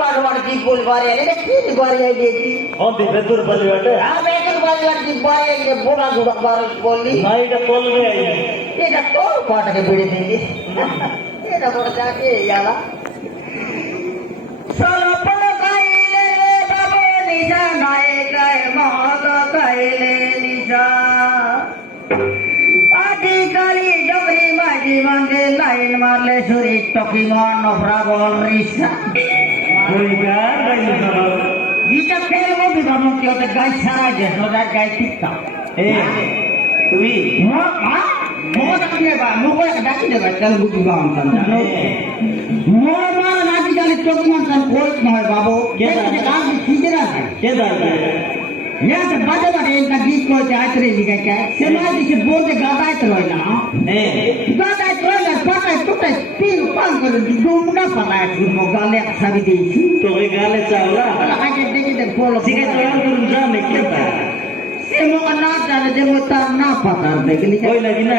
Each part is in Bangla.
পারবার কি বলবার এটা কি করে দেখি ও দিবে তোর বলবাটা আমি এখন বলবার কি বারে যে বোনা দুড়া বার বললি না এটা বলবে এটা তোর পাটাকে বেড়ে দিলি এটা বড় যাকে ইয়ালা সলপন কাইলে বাবু নিশা নাই গায় মহত কাইলে নিশা আদিকালি জগরি মাঝি বাঁধে লাইন মারলে শরীর টকি মন নফরা বল রিসা ওই গান গাইলো না গীতা ফেলবো বিভাবন কি ওদের গাই সারা যে সোজা গাই টিকতাম এ তুই মোর ডাকিয়ে বা মোকে ডাকি দেবা তেল বুঝি বা আমতাম জানো মোর মা নাকি জানি টকি মন সান কই নয় বাবু কে গান ঠিক আছে কে দাঁড়াবে यहाँ से बड़े बड़े इनका गीत को जात रही लिखा क्या समाज से बोलते गाता रहे ना गाता रहे ना पता टूटा तीन पांच कर डूबना पता है तुमको गाले सभी देखी तो ये गाले चावला आगे देखी तो बोलो ठीक है तो तुम जाने क्या था से मोका ना जाने जब वो तार ना पता देख लिखा कोई लगी ना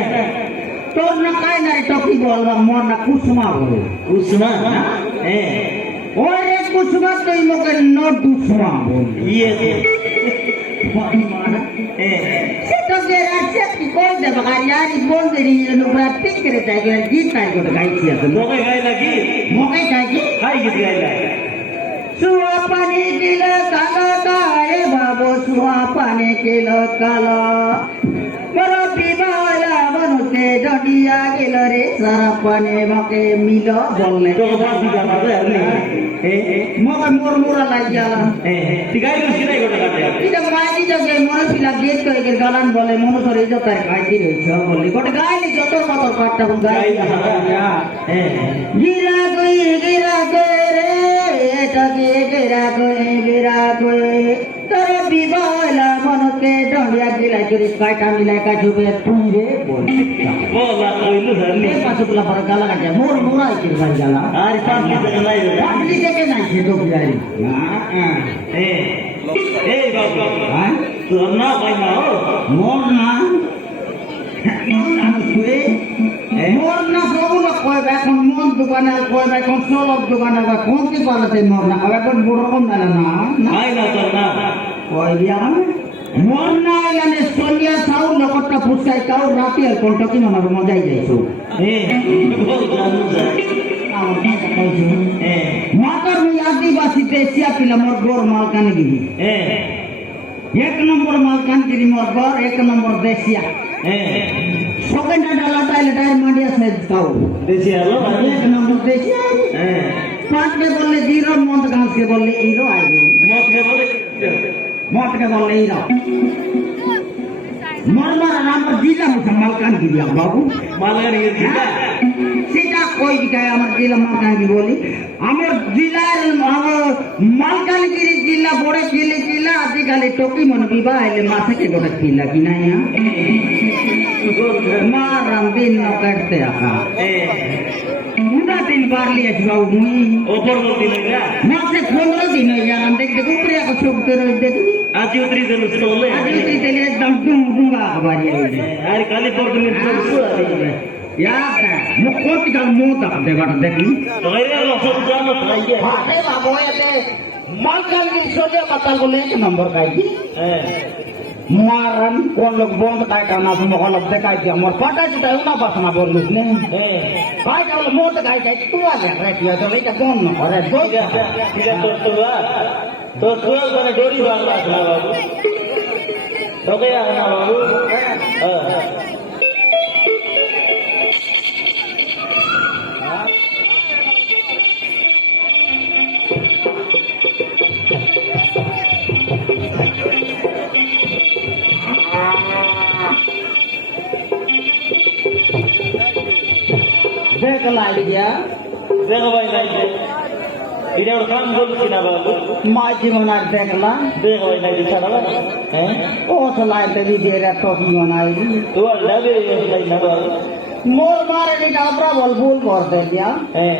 तो ना काय ना टॉपी बोल रहा मोर ना कुसुमा बोलो कुसुमा और एक कुसुमा तो इन लोग नो दुसुमा बोल ये तो गेरा से की बोल दे बगार यार ई बोल दे रही है लोग पिक करे जाएगा गीत आए को गाई किया तो मोके गाय लगी मोके जाएगी हाय गीत गाय लगी सुहा पानी किलो काला काए बाबू सुहा पानी किलो काला मरो पिबाला बनुते डडिया किलो रे सारा पानी मके मिलो बोलने तो बात दिखा ना मोके मोर मोरा लाई जाला दिखाई तो सीधा ही कोटा काटे इधर माइनी जगह मोर पिला गेट को एक गालन बोले मोनो सरे जो तार गाई रे छ बोले गोट गाय नी जतर मतर काटता को गाय गिरा गई रे टके गिरा गई तर बिबाला मनके डंडिया गिला गिरी काटा मिला का जुबे तुम रे बोल बोला कोई नु धरनी ये पास तुला पर गाला काटे मोर मोरा की गाय जाला अरे पास की जगह नहीं है पाटली के नहीं छे तो बियारी ए बाबू हां तू ना भाई ना हो मोर ना मोर ना सब ना कोई এখন মন দোকানে কোই এখন সলব দোকানে বা কোন কি পালাতে মোর না এখন বড় রকম না না নাই না তো না কোই দিয়া মোর না এলানে সোনিয়া সাউ লোকটা ফুসাই কাউ রাতে আর কোনটা কি মনে মজাই যাইছো বল জানু যা আমার কথা কইছো মাতার মি আদিবাসী দেশিয়া পিলা মোর গোর মালকানগিরি এক নম্বর মালকানগিরি মোর গোর এক নম্বর দেশিয়া সেকেন্ড ডালা টাইলে টাইল মাডিয়া সাইজ কাউ দেশি আলো এক নম্বর দেশিয়া পাঁচ के बोलले जीरो मत घास के बोलले हीरो आइबे मत के बोले मत के बोलले हीरो मरमार नाम पर जिला मुसलमान कान की दिया बाबू मालगाड़ी ये जिला সেটা কই দিকায় আমার জেলা মালকানগিরি বলি আমার জেলার আমার মালকানগিরি জেলা বড় ছেলে জেলা আজকাল টকি মন বিবাহ এলে মাসে গোটা খিলা কি না মারাম দিন কাটতে আকা উনা দিন বার লিয়ে যাও মুই ऊपर बोलती नहीं ना মাসে 15 দিন হয়ে গেল দেখ দেখ উপরে এক চোখ করে দেখি आज उतरी दिल सोले আজ তুই তেলে একদম ডুঙ্গা বাড়ি আইবে अरे काली पर तुम सुआ याद है मुकोट का मुंह तक देवाटा देखी तो मेरे लोग सब जानो भाई अरे बाबू ये मालकानगिरी सोजे पता बोले एक नंबर का ही मारन कौन लोग बंद काय करना तुम को लब देखा कि हमर पता जुटा उना बसना बोलुस ने काय का मोत काय काय तू आ रे किया तो लेका कौन न अरे दो सीधा तो सुआ बने डोरी बांधला था बाबू तो गया ना बाबू देख लाई गया देखो भाई भाई इधर और काम बोल की ना बाबू माजी मना देखला देखो भाई नहीं दिखा ना हैं ओ तो लाई ते भी दे रे टोपी बनाई तू लगे ये नहीं ना बाबू मोर मारे नी डाबरा बोल बोल कर दे दिया हैं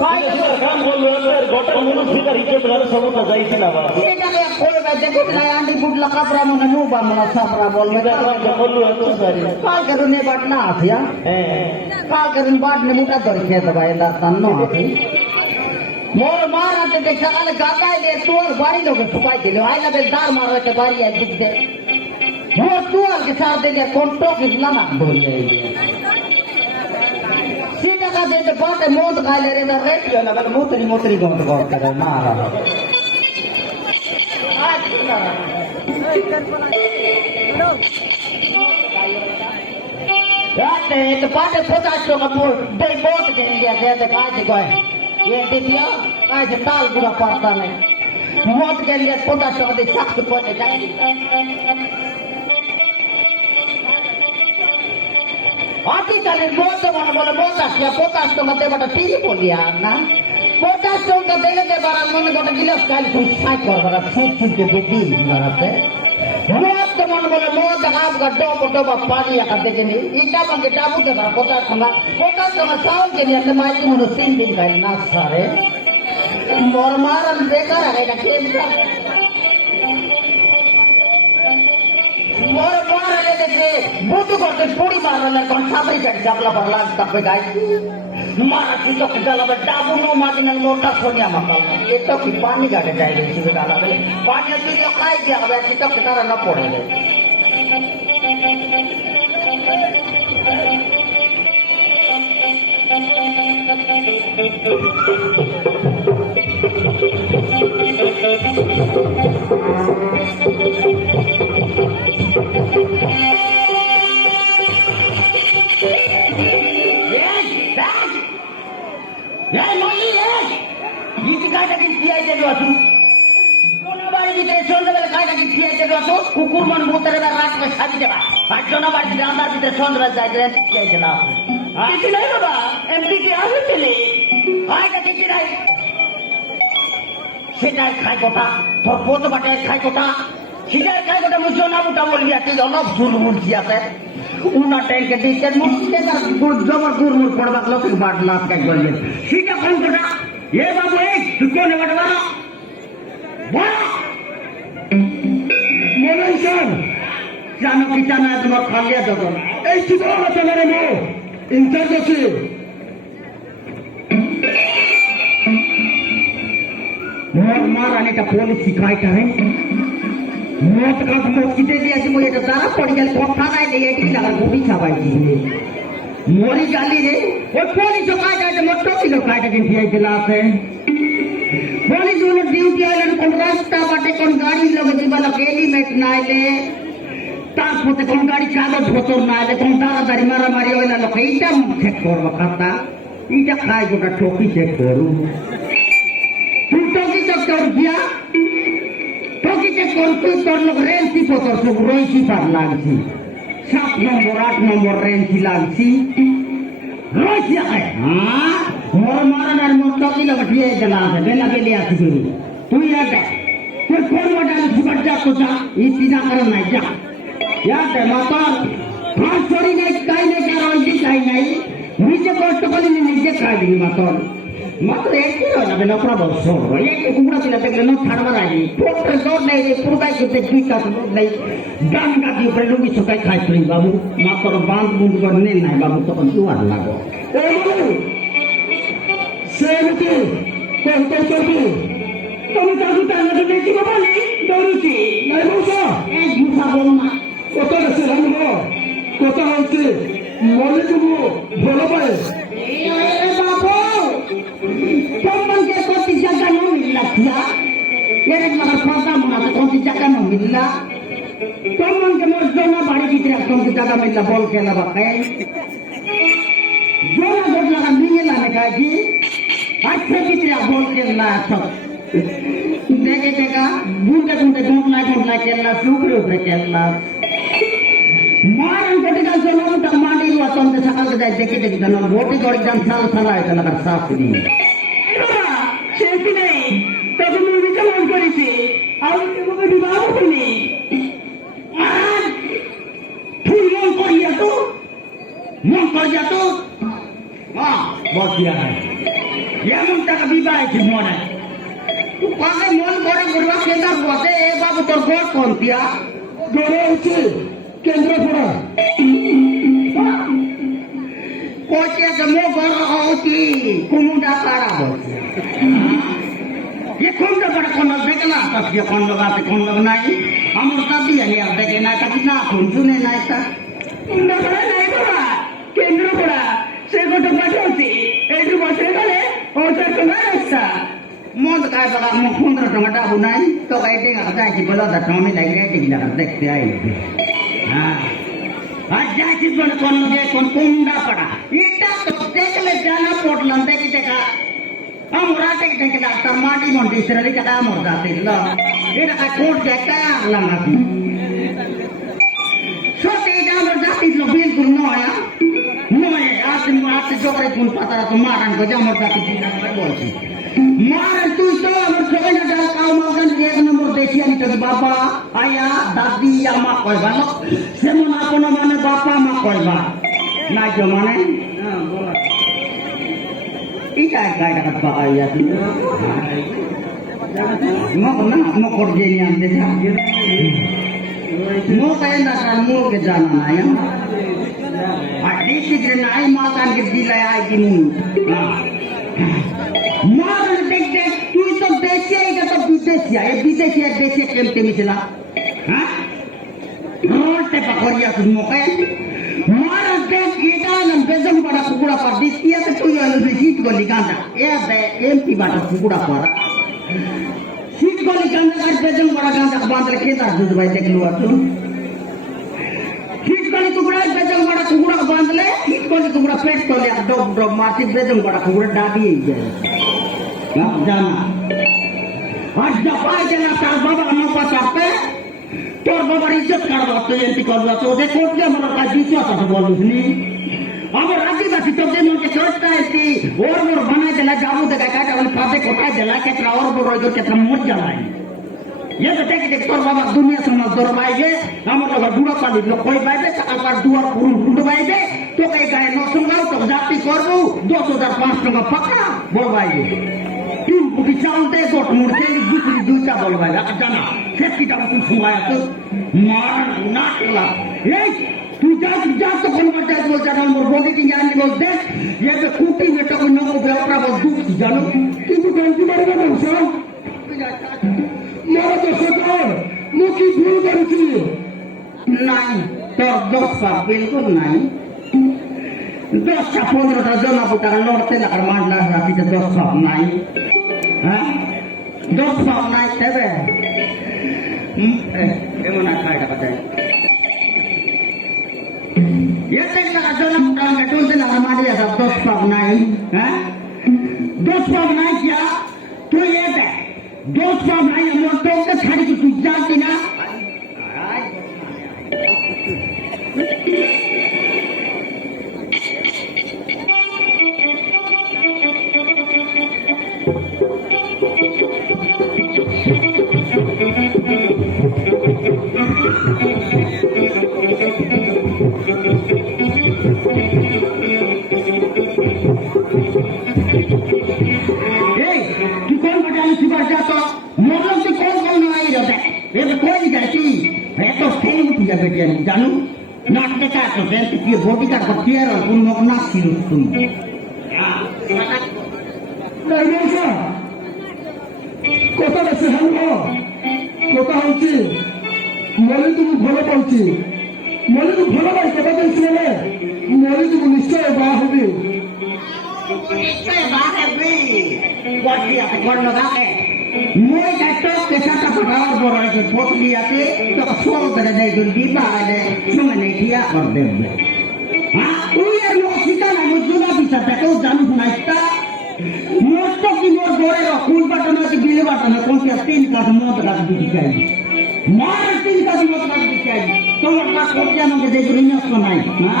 काय काम बोल रहे हैं गोटा मुनु स्पीकर इके बना सब का जाई थी ना बाबू এটাকে কোন বাজে কোন আন্ডি বুটলা কাপড়া মনে নো বা মনে সাপড়া বলবে इधर बोल रहे हैं सारी কাল করুনে বাট না আসিয়া हैं কাল করুন বাট নে মুটা ধরে খেতে ভাই লাতান ন আছে মোর মার হাতে দেখা গেলে গাতায় দিয়ে তোর বাড়ি লোকে ঠুকাই দিল আইলাদের দাঁড় মার হয়েছে বাড়ি একদিক দিয়ে মোর তুয়ালকে সার দিলে কোন টকিস না না বললে সে টাকা দিতে পাটে মদ খাইলে রে না রেট না বলে মোতরি মোতরি গন্ড করতে না तो पाटे पचास टका दे बोट के लिया से काय से गए ये दे दिया काय से ताल पूरा पड़ता नहीं मोट के लिए 50 टका दे सख्त पड़े जाए आती चले बोट मन बोले 50 टका दे बटा टीवी बोलिया ना 50 टका देले के बारा मन गोटा गिलास काल सुसाई कर बड़ा फूट फूट के बेटी मारते मोट तो मन बोले मोट आप गड्ढो मोटो पानी या करते के नहीं इटा मन के टाबू के बारा 50 टका चावल के लिए तो माई मन 3 दिन का ना सारे मोर मारन बेकार है ना केमता मोर मार ले देखे बुतु करते पूरी मारले कोन साबरी चढ़ जापला पर लाग तब गाय मारा की तो गला में टाबू नो मागिनल मोटा सोनिया मकाल ये तो की पानी गाड़े जाएगी सीधे डाला में पानी की जो खाई दिया अब ऐसी तो कितारा न पड़ेले कुकुर मन मुतरे रात में शादी देवा पांचों बाड़ी रामदार भीतर सौंदर्य जाए किया चला किसी नहीं बाबा एमपी की आगे चले आए का किसी नहीं সেটাই খাই কথা তোর পোত বাটে খাই কথা সেটাই খাই কথা মুঝে না মোটা বলবি তুই অলপ ঝুল মুড়ছি আছে উনা ট্যাঙ্কে দিচ্ছে মুড়ছে তার জবর গুড়মুড় পড়বা লোক বাট লাভ কাজ বলবেন সেটা কোন কথা এ বাবু এই তুই কোন বাটবা বড় মনে কর জানো কি জানা তোমার খালিয়া যখন এই ঠিক আছে না রে মো ইনচার্জ আছে मोर मार आने का पुलिस सिखाई है मोट का मोकिते दिया से मुझे तो सारा पड़ गया कोठा नहीं ले ये की लगा गोभी छावाई थी मोरी गाली रे वो पुलिस जो काय जाए मोटो किलो काय के दिया दिला से पुलिस उन ड्यूटी आले कोन रास्ता बाटे कोन गाड़ी लगे जीवन अकेली में नाइले तार पोते कोन गाड़ी कागज भोतर नाइले कोन तारा दारी मारा मारी होइला लोक इटा चेक करवा खाता इटा खाय गोटा ठोकी चेक करू टोकी चेक कर दिया टोकी चेक कर तू तोर लोग रेंसी पोतर सब रोइसी पार लागसी 7 नंबर 8 नंबर रेंसी लागसी रोइसी है हां मोर मारनार मोर टोकी लोग ठिए जला है बेला बेले आसी गुरु तू याद है तू कोन मडाल सुबट जा तो जा ई सीधा कर नहीं जा याद है माता हां छोड़ी नहीं काई नहीं कर रोइसी काई नहीं नीचे को टोकली नीचे काई दी माता मात्र एक किलो ना बिना अपना बहुत सो एक कुकड़ा पिला तक लेना छाड़वा रही पोटर जोर नहीं रे पुरबाई के ते दुई का नहीं गान का दी ऊपर लोग सुकाई खाई पड़ी बाबू मात्र बांध बूंद करने नहीं बाबू तो दुआर लागो ए बाबू सेमती कोन तो तुम जादू ताना के बेटी बाबा नहीं दौड़ती नहीं बोलसा ए झूठा बोलना কত আছে রামো কত হচ্ছে মনে তুমি ভালো পায় এ বাবু Kapan ke kau tidak kan memilih dia? Ia adalah fakta mana kau tidak kan memilih. Kapan ke zona bari kita kau tidak kan memilih bol ke la pakai. Zona bol la minyak la nekaji. अच्छा kita bol ke la tak. Deke deka, bunda bunda ke la sukru ke la. Maran ketika zona udah mandi luar tonte sakal kita deke dalam roti goreng dan salah itu nak sah ini. तब मुझे कमान करी थी और मुझे विवाह होने आज फूल मन कर जा तो हाँ बहुत दिया है ये मुझे कभी विवाह थी मोने तू पागे मन करे गुरुआ केंद्र बोते ए बाबू तोर गोट कौन दिया दोनों उसे केंद्र पड़ा কইছে যে মো ঘর হচ্ছে কুমুডা পাড়া বলছে এখন তো বড় কোন দেখলা তাকে কোন গাতে কোন নাই আমার দাদি আনি আর দেখে না তাকে না শুনে নাই তা নগরে নাই বাবা কেন্দ্র করা সে কত পাঠাচ্ছি একটু বসে গেলে ও তার তোমার রাস্তা মদ খাই বাবা মো 15 টাকা ডাবু নাই তো গাই টেকা যাইছি বলা দা আমি লাগে টিকলা দেখতে আইছি হ্যাঁ আজ যাইছি বলে কোন যে কোন কুমুডা পাড়া এটা তো দেখলে জানা পড়লাম দেখি দেখা আমরা দেখে ডাক্তার মাটি মন্ডি ইসরায়েলি কথা আমার দাতে দিল এটা কাজ কোর্ট যায় আনলাম আপনি সত্যি এটা আমার জাতি দিল বিলকুল নয় নয় আজ জোরে কোন পাতারা তো মারান করে আমার জাতি বলছি মার তুই তো আমার সবাই না ডাল কাউ মাগান এক নম্বর দেখি আমি তোর বাবা আয়া দাদি আমা কইবা না সেমন আপন মানে বাবা মা কইবা নাই তো মানে হ্যাঁ বলা Ika kaya kakakaya tu. Mau kerja ni ande sahaja. Mau kaya nak mau ke jana naya. Adi sikre naya makan ke dilaya ini. Mau dek tu itu desia itu tu bidesia. Bidesia desia kemte misela. Rote pakoria tu mau kaya. Mara dek kita nam bezam pada kukuda par diskia ke tu yang lebih hit goli ganda. Ya be empty pada kukuda par. Hit goli ganda kan bezam pada ganda bandar kita duduk baik dek luar tu. Hit goli kukuda bezam pada kukuda bandle. Hit goli kukuda pet goli dog mati bezam pada kukuda dadi aja. Nak jana. Ada apa aja nak baba nampak apa? তোর বাবার ইজ্জত কারবার তৈরি করবা তো ওদের কোর্টে আমার কাজ দিতে কথা বলিস নি আমার আদিবাসী তোদের মধ্যে চর্চা এসে ওর মোর বানাই দিলা যাবো দেখা কাটা বলে পাতে কোথায় দিলা কেতরা ওর বড় ওই কেতরা মোট জ্বালাই ये तो देख देख তোর বাবা দুনিয়া সমাজ দর বাইবে আমার বাবা বুড়া পালি লোক কই বাইবে টাকা পার দুয়ার পুরুষ ফুটো বাইবে তো কই গায়ে নতুন গাও তো জাতি করবো 10,500 টাকা পাকা বল বাইবে তিন পুকি চাল দে গোট মুড়তে দুপুরি দুইটা বল বাইবে জানা সেটা তুই সময় আছে মার নাটলা এই তুই যা তো কোন বাচ্চা বল জানা মোর বডি কি জানি বল দেখ ये तो কুটি মেটা কোন নগো বেপরা বল দুঃখ জানো কিন্তু জানতে পারবে না সব মারা তো সকাল মুখি ভুল করেছি নাই তোর দোষা বিলকুল নাই 10-15টা জনা পুটার লড়তে লাগার মারলা রাতিতে 10 সব নাই হ্যাঁ 10 সব নাই তবে এমন খায় টাকা দেয় এতে টাকা জনা পুটার গেটুলতে লাগার মারি আছে 10 সব নাই হ্যাঁ 10 সব নাই কিয়া তুই এতে 10 সব নাই আমার তোকে ছাড়ি তুই জানতি না জানো নাটকে কাটো দেন তুই বডি কাট করতে আর কোন নক নাক ছিল তুই নাই বলছা কথা আছে হলো কথা হচ্ছে মনে তুমি ভালো পাচ্ছি মনে তুমি ভালো পাই কথা বলছি মনে তুমি নিশ্চয় বা হবে নিশ্চয় বা হবে বডি আছে কোন লাগাকে মই কাটো পেশাটা পাওয়ার বড় আছে পতলি আছে তো সোল করে দেই দুই বারে সুমনে দিয়া কর দেবে হ্যাঁ তুই আর লসিতা না মুজুরা বিচারটা কেউ জানো নাইতা মোট কি মোর ঘরে ফুল বাটনা আছে বিলে বাটনা কোন কি 3 কাঠ মত রাখ দিই চাই মার 3 কাঠ মত রাখ দিই চাই তোমার কাজ করতে আমাকে দেখি রিনাস নাই না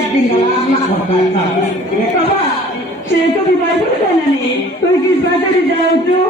একদিন না করতে বাবা সে তো বিবাহ করে জানানি তুই কি বাজারে যাও তো